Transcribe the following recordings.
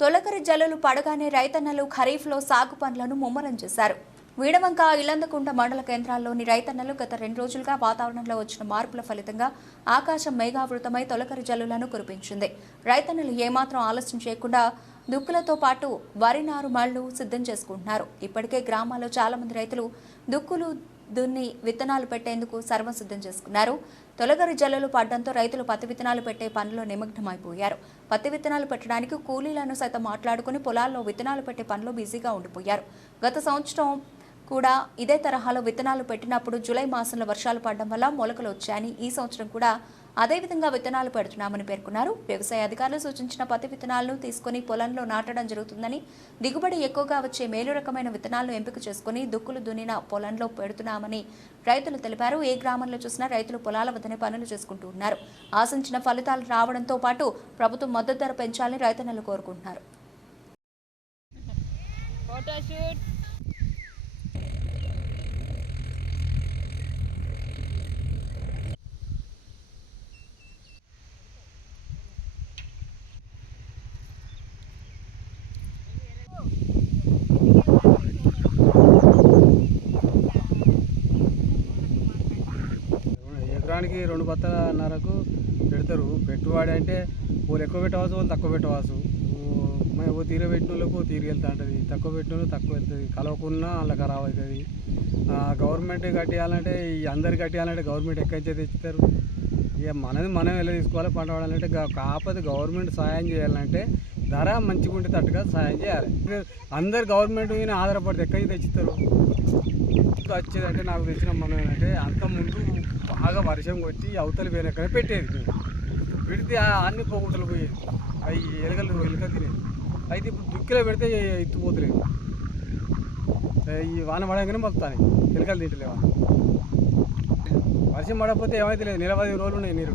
తొలకరి జల్లులు పడగానే రైతన్నలు ఖరీఫ్లో సాగు పనులను ముమ్మరం చేశారు. వీడవంక ఇల్లందకుంట మండల కేంద్రాల్లోని రైతన్నలు గత 2 రోజులుగా వాతావరణంలో వచ్చిన మార్పుల ఫలితంగా ఆకాశం మేఘావృతమై తొలకరి జల్లులను కురిపించింది. రైతన్నలు ఏమాత్రం ఆలస్యం చేయకుండా దుక్కులతో పాటు వరి నారు మళ్లు సిద్ధం చేసుకుంటున్నారు. ఇప్పటికే గ్రామాల్లో చాలా మంది రైతులు దుక్కులు దున్ని విత్తనాలు పెట్టేందుకు సర్వం సిద్ధం చేసుకున్నారు. తొలకరి జల్లులు పడడంతో రైతులు పత్తి విత్తనాలు పెట్టే పనిలో నిమగ్నమైపోయారు. పత్తి విత్తనాలు పెట్టడానికి కూలీలను సైతం మాట్లాడుకుని పొలాల్లో విత్తనాలు పెట్టే పనిలో బిజీగా ఉండిపోయారు. గత సంవత్సరం కూడా ఇదే తరహాలో విత్తనాలు పెట్టినప్పుడు జూలై మాసంలో వర్షాలు పడడం వల్ల మొలకలు వచ్చాయని ఈ సంవత్సరం కూడా అదేవిధంగా విత్తనాలు పెడుతున్నామని పేర్కొన్నారు. వ్యవసాయ అధికారులు సూచించిన పత్తి విత్తనాలను తీసుకుని పొలంలో నాటడం జరుగుతుందని, దిగుబడి ఎక్కువగా వచ్చే మేలు రకమైన విత్తనాలను ఎంపిక చేసుకుని దుక్కులు దున్నిన పొలంలో పెడుతున్నామని రైతులు తెలిపారు. ఏ గ్రామంలో చూసినా రైతులు పొలాల వద్దనే పనులు చేసుకుంటూ ఉన్నారు. ఆశించిన ఫలితాలు రావడంతో పాటు ప్రభుత్వం మద్దతు ధర పెంచాలని రైతన్నలు కోరుకుంటున్నారు. ఎకరానికి 2 బత్తలన్నరకు పెడతారు. పెట్టుబడి అంటే వాళ్ళు ఎక్కువ పెట్టవచ్చు, వాళ్ళు తక్కువ పెట్టవచ్చు. ఓ తీర పెట్టిన వాళ్ళకు తీరు వెళ్తూ ఉంటుంది, తక్కువ పెట్టిన వాళ్ళు తక్కువ వెళ్తుంది. కలవకున్నా అలా ఖరాబ్ అవుతుంది. గవర్నమెంట్ కట్టియాలంటే అందరు కట్టియాలంటే గవర్నమెంట్ ఎక్కడి నుంచి తెచ్చుతారు? ఇక మనది మనం ఎలా తీసుకోవాలి? పంట పడాలంటే కాకపోతే గవర్నమెంట్ సాయం చేయాలంటే ధర మంచిగా ఉంటే తట్టుగా సాయం చేయాలి. అందరు గవర్నమెంట్ మీద ఆధారపడితే ఎక్కడి నుంచి తెచ్చుతారు? వచ్చేదంటే నాకు తెలిసిన మనం ఏంటంటే అంతకుముందు బాగా వర్షం కొట్టి అవతలి వేనెక్కడ పెట్టేది. పెడితే అన్ని పోగుంటలు పోయేది, అవి ఎలకలు తినేది. అయితే ఇప్పుడు దుక్కిలో పెడితే ఎత్తుపోతలేదు. ఈ వాన పడగానే మొత్తాన్ని ఎలకలు తింటలేవా? వర్షం పడకపోతే ఏమైతే లేదు, 15 రోజులు ఉన్నాయి నీరు,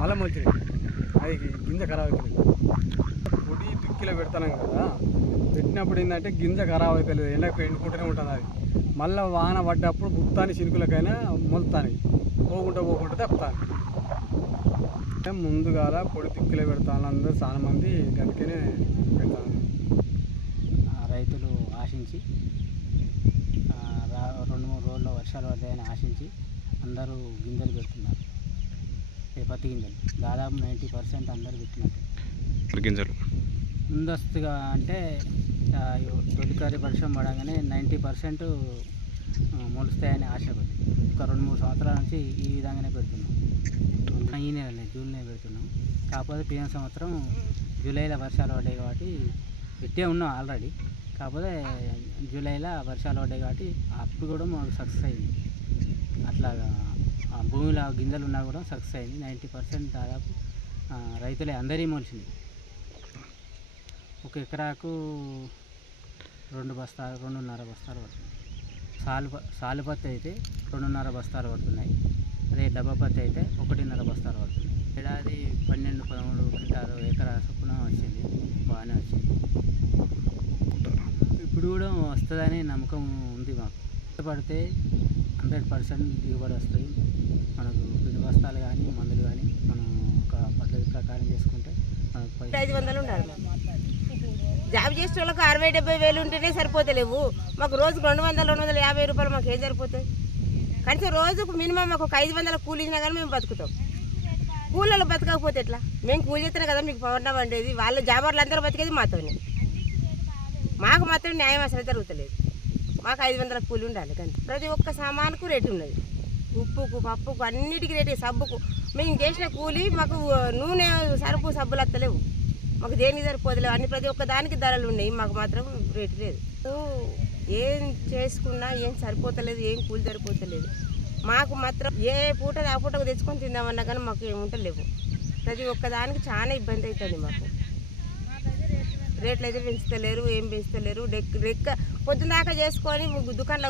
మళ్ళీ మంచిది. అది గింజ ఖరాబ్ అవుతుంది. పొడి దుక్కిలో పెడతాం కదా, పెట్టినప్పుడు ఏంటంటే గింజ ఖరాబ్ అవుతలేదు, ఎండకు ఎండుకుంటూనే ఉంటుంది. అది మళ్ళీ వాన పడ్డప్పుడు గుత్తాని చినుకులకైనా మొలుతాను, పోకుండా తప్పుతాను. ముందుగాల పొడి దిక్కులే పెడతాను. అందరూ చాలా మంది గంటకనే పెడతాను. రైతులు ఆశించి 2-3 రోజుల్లో వర్షాలు పడ్డాయని ఆశించి అందరూ గింజలు పెడుతున్నారు. పత్తి గింజలు దాదాపు 90% అందరూ పెట్టినట్టు గింజలు ముందస్తుగా అంటే తొలికరి వర్షం పడగానే 90% మొలుస్తాయని ఆశపడి ఒక 2-3 సంవత్సరాల నుంచి ఈ విధంగానే పెడుతున్నాం. ఈ నెలనే జూన్లో పెడుతున్నాం. కాకపోతే పోయిన సంవత్సరం జూలైలో వర్షాలు పడ్డాయి కాబట్టి పెట్టే ఉన్నాం ఆల్రెడీ. కాకపోతే జూలైలో వర్షాలు పడ్డాయి కాబట్టి అప్పుడు కూడా మాకు సక్సెస్ అయింది. అట్లాగా భూమిలో గింజలు ఉన్నా కూడా సక్సెస్ అయింది. 90% దాదాపు రైతులే అందరి మొలిచినాయి. ఒక ఎకరాకు 2 బస్తాలు 2.5 బస్తాలు పడుతుంది. సాలు పత్తి అయితే 2.5 బస్తాలు పడుతున్నాయి. అదే డబ్బా పత్తి అయితే 1.5 బస్తాలు పడుతున్నాయి. ఏడాది 12-13 క్వింటాలు ఎకరా చొప్పున వచ్చింది, బాగానే వచ్చింది. ఇప్పుడు కూడా వస్తుందని నమ్మకం ఉంది మాకు. పడితే 100% దిగుబడి వస్తుంది. మనకు పిండి బస్తాలు కానీ మందులు కానీ మనం ఒక పద్ధతి ప్రకారం చేసుకుంటే మనకు 500 ఉండాలి. జాబ్ చేసే వాళ్ళకి 60-70 వేలు ఉంటేనే సరిపోతలేవు. మాకు రోజుకు 200-250 రూపాయలు మాకు ఏం సరిపోతుంది? కనీసం రోజుకు మినిమం మాకు ఒక 500 కూలి ఇచ్చినా కానీ మేము బతుకుతాం. కూలీలు బతకకపోతే ఎట్లా? మేము కూలి చేస్తేనే కదా మీకు పవర్ వండేది. వాళ్ళ జాబర్లు అందరూ బతికేది మాతోనే. మాకు మాత్రం న్యాయం అసలు జరుగుతలేదు. మాకు 500 కూలి ఉండాలి. కానీ ప్రతి ఒక్క సామానుకు రేటు ఉన్నది. ఉప్పుకు, పప్పుకు, అన్నిటికీ రేటు. సబ్బుకు మేము చేసిన కూలి మాకు నూనె, సరుకు, సబ్బులు వస్తలేవు. మాకు దేనికి సరిపోతలేవు. అన్ని ప్రతి ఒక్క దానికి ధరలు ఉన్నాయి. మాకు మాత్రం రేటు లేదు. ఏం చేసుకున్నా ఏం సరిపోతలేదు, ఏం కూలి సరిపోతలేదు. మాకు మాత్రం ఏ పూట ఆ పూటకు తెచ్చుకొని తిందామన్నా కానీ మాకు ఏమి ఉంటలేవు. ప్రతి ఒక్క దానికి చాలా ఇబ్బంది అవుతుంది. మాకు రేట్లు అయితే పెంచుతలేరు, ఏం పెంచుతలేరు. రెక్క పొద్దున దాకా చేసుకొని దుకాణంలో